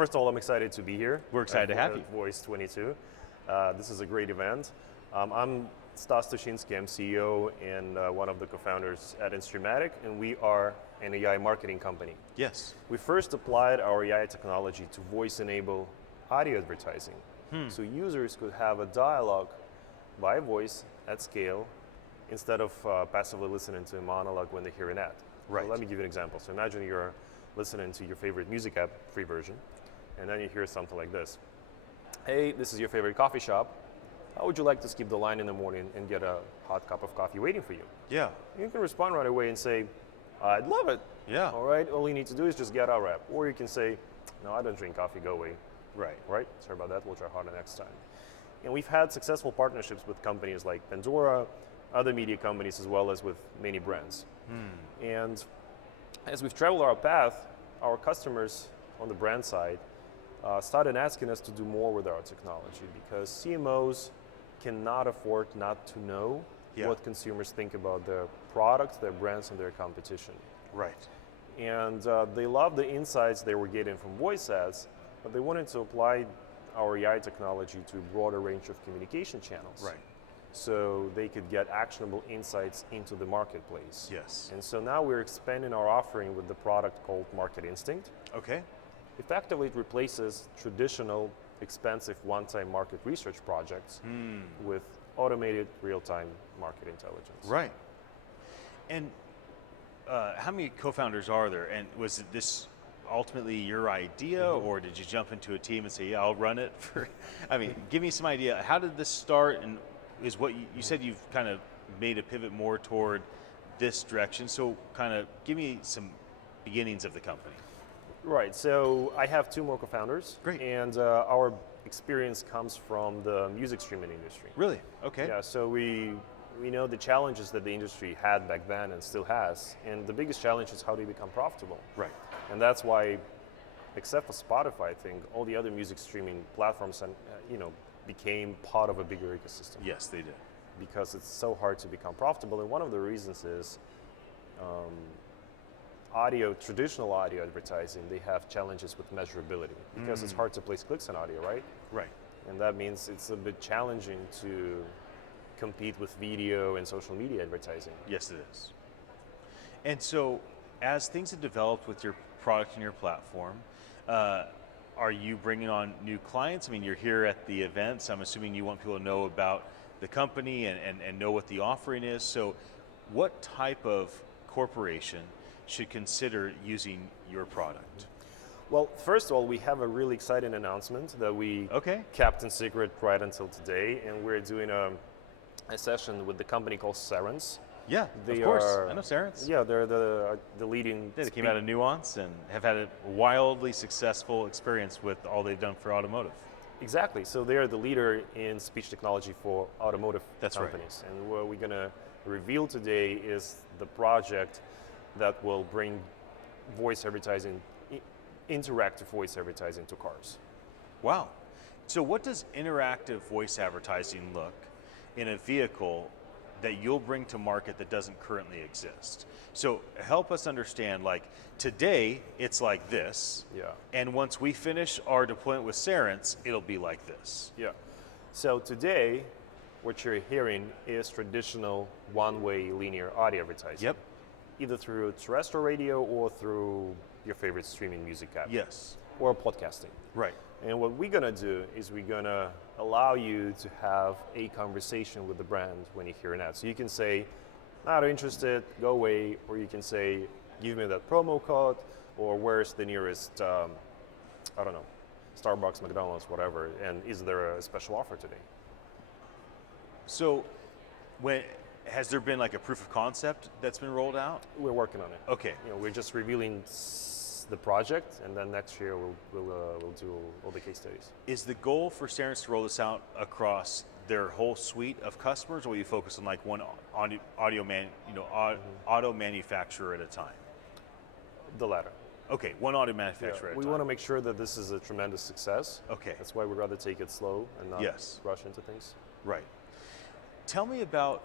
First of all, I'm excited to be here. We're excited to have you. Voice 22. This is a great event. I'm Stas Tushi, I'm CEO and one of the co-founders at Instreamatic, and we are an AI marketing company. Yes. We first applied our AI technology to voice-enable audio advertising. So users could have a dialogue by voice at scale instead of passively listening to a monologue when they hear an ad. Right. So let me give you an example. So imagine you're listening to your favorite music app, free version, and then you hear something like this. Hey, this is your favorite coffee shop. How would you like to skip the line in the morning and get a hot cup of coffee waiting for you? Yeah. You can respond right away and say, I'd love it. Yeah. All right, all you need to do is just get our app. Or you can say, no, I don't drink coffee, go away. Right. Right? Sorry about that, we'll try harder next time. And we've had successful partnerships with companies like Pandora, other media companies, as well as with many brands. And as we've traveled our path, our customers on the brand side started asking us to do more with our technology because CMOs cannot afford not to know what consumers think about their products, their brands, and their competition. Right. And they loved the insights they were getting from voice ads, but they wanted to apply our AI technology to a broader range of communication channels. Right. So they could get actionable insights into the marketplace. Yes. And so now we're expanding our offering with the product called Market Instinct. Okay. Effectively, it replaces traditional, expensive one-time market research projects with automated real-time market intelligence. Right. And how many co-founders are there? And was this ultimately your idea, or did you jump into a team and say, yeah, I'll run it? I mean, give me some idea. How did this start, and is what you said you've kind of made a pivot more toward this direction, so kind of give me some beginnings of the company. Right, so I have two more co-founders. Great. And our experience comes from the music streaming industry. Really? Okay. Yeah, so we know the challenges that the industry had back then and still has, and the biggest challenge is how do you become profitable? Right. And that's why, except for Spotify, I think all the other music streaming platforms, became part of a bigger ecosystem. Yes, they did. Because it's so hard to become profitable, and one of the reasons is traditional audio advertising, they have challenges with measurability because it's hard to place clicks on audio, right? Right. And that means it's a bit challenging to compete with video and social media advertising. Yes, it is. And so, as things have developed with your product and your platform, are you bringing on new clients? I mean, you're here at the events. I'm assuming you want people to know about the company and know what the offering is. So what type of corporation should consider using your product? Well, first of all, we have a really exciting announcement that we kept in secret right until today, and we're doing a session with the company called Cerence. Yeah, of course. I know Cerence. Yeah, they're the leading. They came out of Nuance and have had a wildly successful experience with all they've done for automotive. Exactly. So they are the leader in speech technology for automotive companies. Right. And what we're going to reveal today is the project that will bring voice advertising, interactive voice advertising to cars. Wow. So what does interactive voice advertising look in a vehicle that you'll bring to market that doesn't currently exist? So help us understand, like today it's like this, and once we finish our deployment with Cerence, it'll be like this. Yeah. So today, what you're hearing is traditional one-way linear audio advertising. Yep. Either through terrestrial radio or through your favorite streaming music app. Yes. Or podcasting. Right. And what we're going to do is we're going to allow you to have a conversation with the brand when you hear an ad. So you can say, not interested, go away, or you can say, give me that promo code, or where's the nearest, Starbucks, McDonald's, whatever, and is there a special offer today? So has there been like a proof of concept that's been rolled out? We're working on it. Okay. We're just revealing the project, and then next year we'll do all the case studies. Is the goal for Cerence to roll this out across their whole suite of customers, or will you focus on like one auto manufacturer at a time? The latter. Okay, one auto manufacturer at a time. We want to make sure that this is a tremendous success. Okay. That's why we'd rather take it slow and not rush into things. Right. Tell me about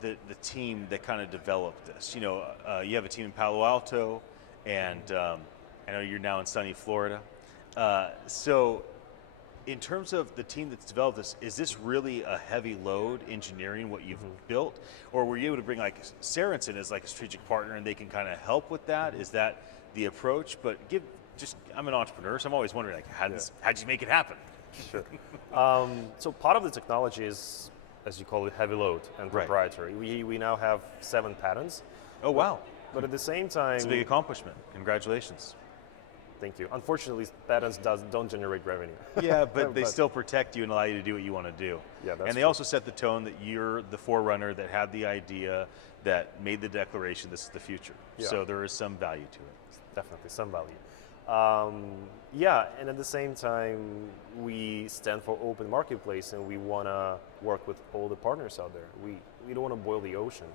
the team that kind of developed this. You have a team in Palo Alto, and I know you're now in sunny Florida. So in terms of the team that's developed this, is this really a heavy load engineering what you've built? Or were you able to bring like Saracen as like a strategic partner and they can kind of help with that? Is that the approach? But I'm an entrepreneur, so I'm always wondering like, how'd you make it happen? Sure. So part of the technology is, as you call it, heavy load and proprietary. We now have 7 patents. Oh, wow. But at the same time... It's a big accomplishment. Congratulations. Thank you. Unfortunately, patents don't generate revenue. Yeah, but they still protect you and allow you to do what you want to do. Yeah, that's And they also set the tone that you're the forerunner that had the idea, that made the declaration, this is the future. Yeah. So there is some value to it. Definitely, some value. And at the same time, we stand for open marketplace and we want to work with all the partners out there. We don't want to boil the ocean.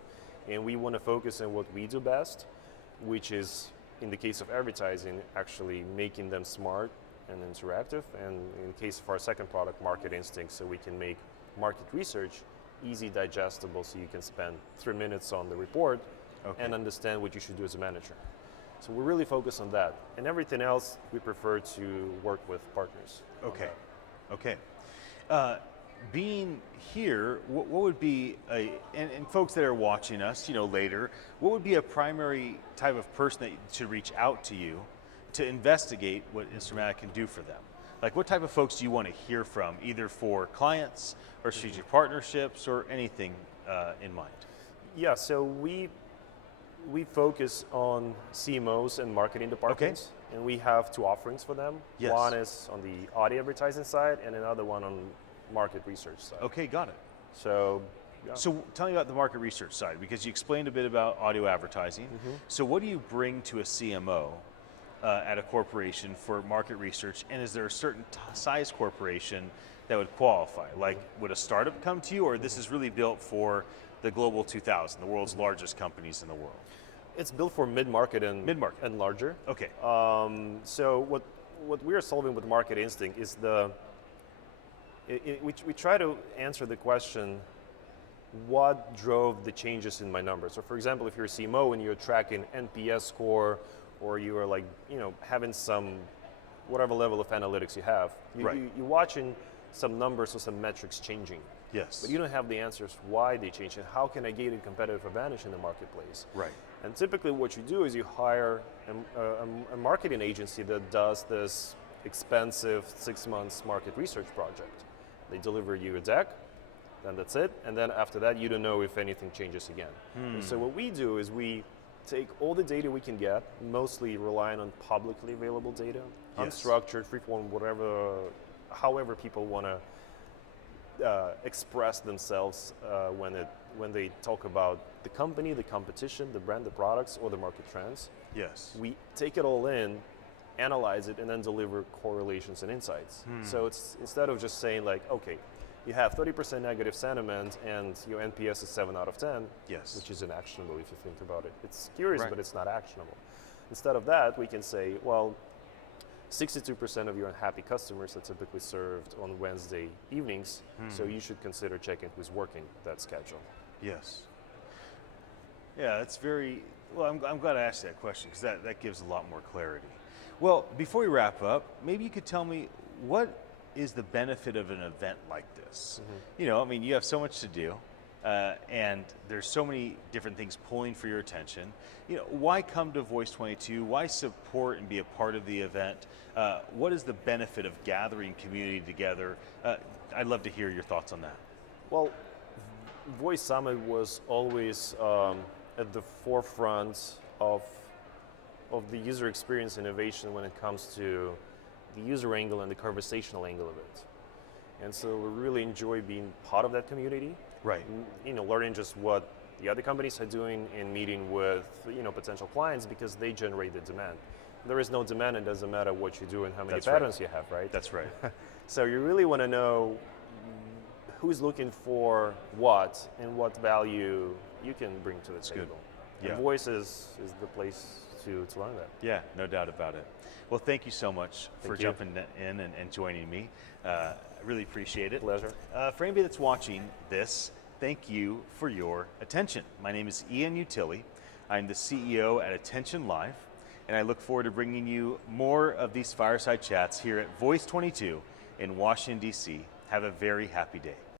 And we want to focus on what we do best, which is, in the case of advertising, actually making them smart and interactive. And in the case of our second product, Market Instinct, so we can make market research easy, digestible, so you can spend 3 minutes on the report and understand what you should do as a manager. So we're really focused on that. And everything else, we prefer to work with partners. Okay. Being here, what would be and folks that are watching us, later, what would be a primary type of person that should reach out to you to investigate what Instreamatic can do for them? Like, what type of folks do you want to hear from, either for clients or strategic partnerships or anything in mind? Yeah, so we focus on CMOs and marketing departments, and we have 2 offerings for them. Yes. One is on the audio advertising side, and another one on market research side. Okay, got it. So tell me about the market research side, because you explained a bit about audio advertising. So what do you bring to a CMO at a corporation for market research, and is there a certain size corporation that would qualify? Like, would a startup come to you, or this is really built for the Global 2000, the world's largest companies in the world? It's built for mid-market and larger. Okay. So what we are solving with Market Instinct is we try to answer the question, what drove the changes in my numbers? So for example, if you're a CMO and you're tracking NPS score, or you are having some, whatever level of analytics you have, you're watching some numbers or some metrics changing. Yes. But you don't have the answers why they change and how can I gain a competitive advantage in the marketplace. Right. And typically what you do is you hire a marketing agency that does this expensive 6 months market research project. They deliver you a deck, then that's it, and then after that you don't know if anything changes again. And so what we do is we take all the data we can get, mostly relying on publicly available data, unstructured, freeform, however people want to express themselves when they talk about the company, the competition, the brand, the products, or the market trends. Yes. We take it all in, analyze it, and then deliver correlations and insights. So it's instead of just saying like, okay, you have 30% negative sentiment and your NPS is 7 out of 10, which isn't actionable if you think about it. It's curious, but it's not actionable. Instead of that, we can say, well, 62% of your unhappy customers are typically served on Wednesday evenings, so you should consider checking who's working that schedule. Yes. Yeah, that's well, I'm glad I asked that question, because that gives a lot more clarity. Well, before we wrap up, maybe you could tell me, what is the benefit of an event like this? You have so much to do, and there's so many different things pulling for your attention. Why come to Voice 22? Why support and be a part of the event? What is the benefit of gathering community together? I'd love to hear your thoughts on that. Well, Voice Summit was always at the forefront of the user experience innovation when it comes to the user angle and the conversational angle of it. And so we really enjoy being part of that community. Right. Learning just what the other companies are doing and meeting with potential clients, because they generate the demand. There is no demand, it doesn't matter what you do and how many patterns you have, right? That's right. So you really want to know who's looking for what and what value you can bring to the table. Good. And Voice is the place to learn that. Yeah, no doubt about it. Well, thank you so much for jumping in and joining me. I really appreciate it. Pleasure. For anybody that's watching this, thank you for your attention. My name is Ian Utile. I'm the CEO at attn.live. and I look forward to bringing you more of these fireside chats here at Voice 22 in Washington, D.C. Have a very happy day.